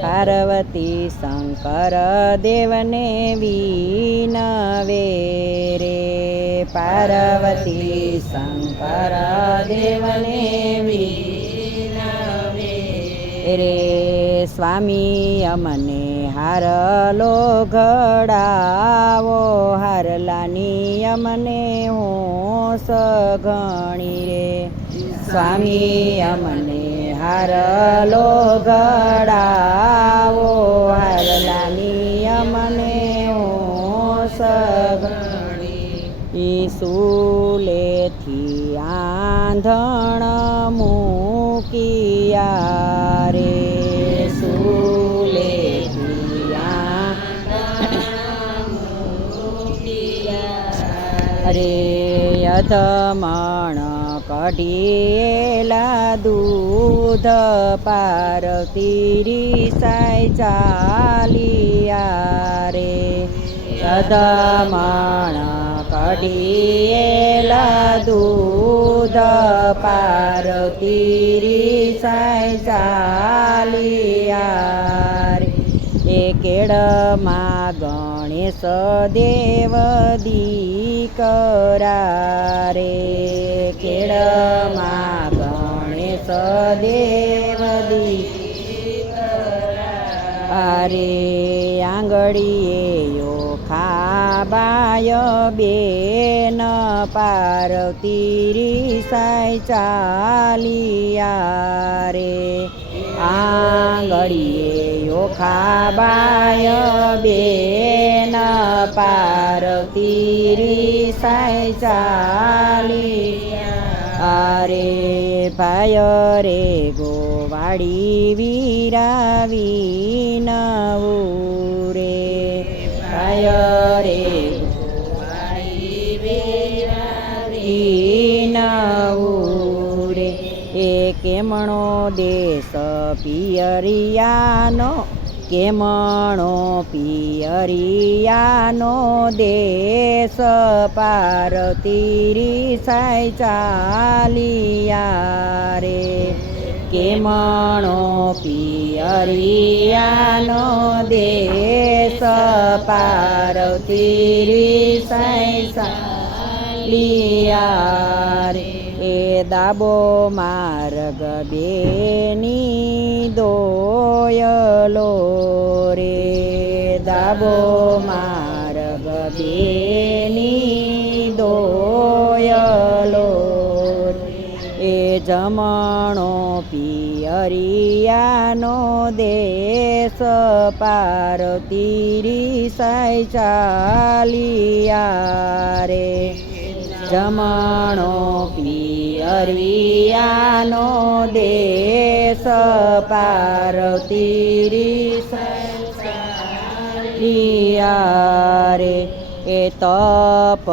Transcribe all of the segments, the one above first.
પાર્વતી શંકર દેવને વિનવે રે, પાર્વતી શંકર દેવને વિનવે રે. સ્વામી અમને હારલો ઘડાવો, હારલાની અમને હોશ ઘણી રે. સ્વામી અમને હારલો ઘડાવો, હારલાની અમને હોશ ઘણી. ઈ સુલેથી આંધણ મૂકિયા રે, અરે અધમણ કઢીએલા દૂધ, પાર્વતી રીસાઈ ચાલિયા રે. અધમણ કઢીએલા દૂધ, પાર્વતી રીસાઈ ચાલિયા રે. એ કેળમાં ગણેશ દેવ દીકરા રે, કેળમાં ગણેશ દેવ દીકરા રે. આંગળીએ યોખાબાય બેન, પાર્વતી રીસાઈ ચાલિયા રે. આંગળીએ યોખાબાય બેન, પાર્વતી રીસાઈ ચાલિયા રે. ભાય રે ગોવાળી વીરાવીનવું રે, ભાય રે ગોવાળી વીરાવીનવું રે. એ કેમણો દેશ પિયરિયાનો, કેમણો પિયરિયાનો દેશ, પાર્વતી રીસાઈ ચાલિયા રે. કેમણો પિયરિયાનો દેશ, પાર્વતી રીસાઈ ચાલિયા રે. એ દાબો માર્ગ બેની દોયલો રે, દાબો માર્ગ બેની દોયલો રે. એ જમણો પિયરિયાનો દેશ, પાર્વતી રીસાઈ ચાલિયા રે. જમણો પિયરિયાનો દેશ, પાર્વતી રીસાઈ ચાલિયા રે. એ તપ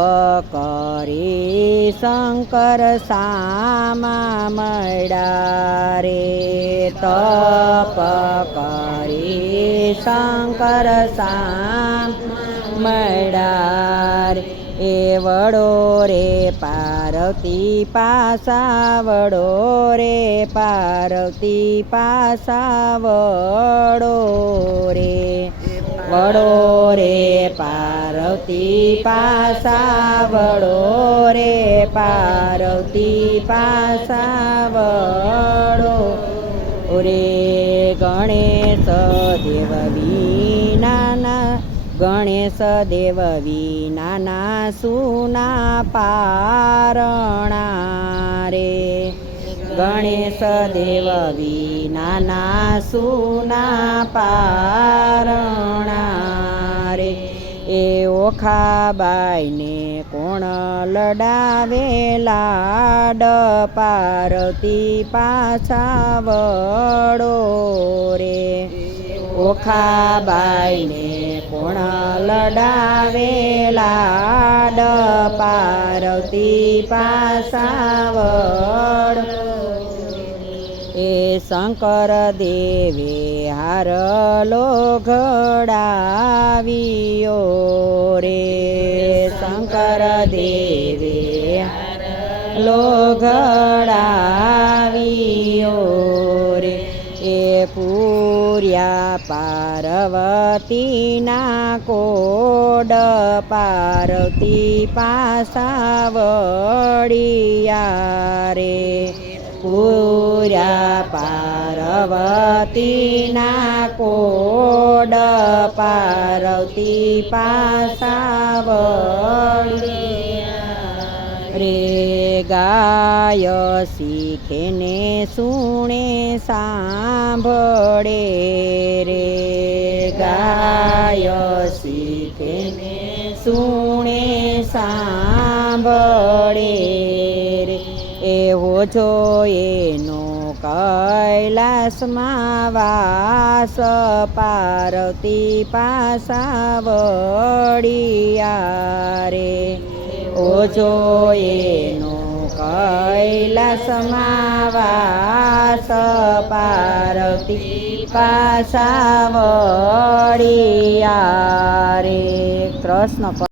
કરી શંકર સામા મળ્યા રે, તપ કરી શંકર સામા મળ્યા રે. એ વડો રે પાર્વતી પાસા, વડો રે પાર્વતી પાસા, વડો રે, વડો રે પાર્વતી પાસા, વડો રે પાર્વતી પાસા, વડો રે. ગણેશ દેવ વિનાના, ગણેશ દેવ વિનાના સુના પારણા રે, ગણેશ દેવ વિનાના સુના પારણા રે. એ ઓખાબાઈને કોણ લડાવે લાડ, પાર્વતી પાછા વડો રે. ઓખાબાઈને કોણ લડાવે લાડ, પાર્વતી પાછા વડો. એ શંકર દેવે હારલો ઘડાવ્યો રે, શંકર દેવે હારલો ઘડાવ્યો રે. એ પૂર્યા પાર્વતીના કોડ પાર્વતી પાસા વળિયા રે પૂર્યા પાર્વતીના કોડ પાર્વતી પાસા વળિયા રે ગાય શીખે ને સુણે સાંભળે રે ગાય શીખે ને સુણે સાંભળે રે એવો જો એનો કૈલાસમાં વાસ પાર્વતી પાસા વળિયા રે ઓજો એનો કૈલાસમાં વાસ પાર્વતી પાસા વળિયા રે કૃષ્ણ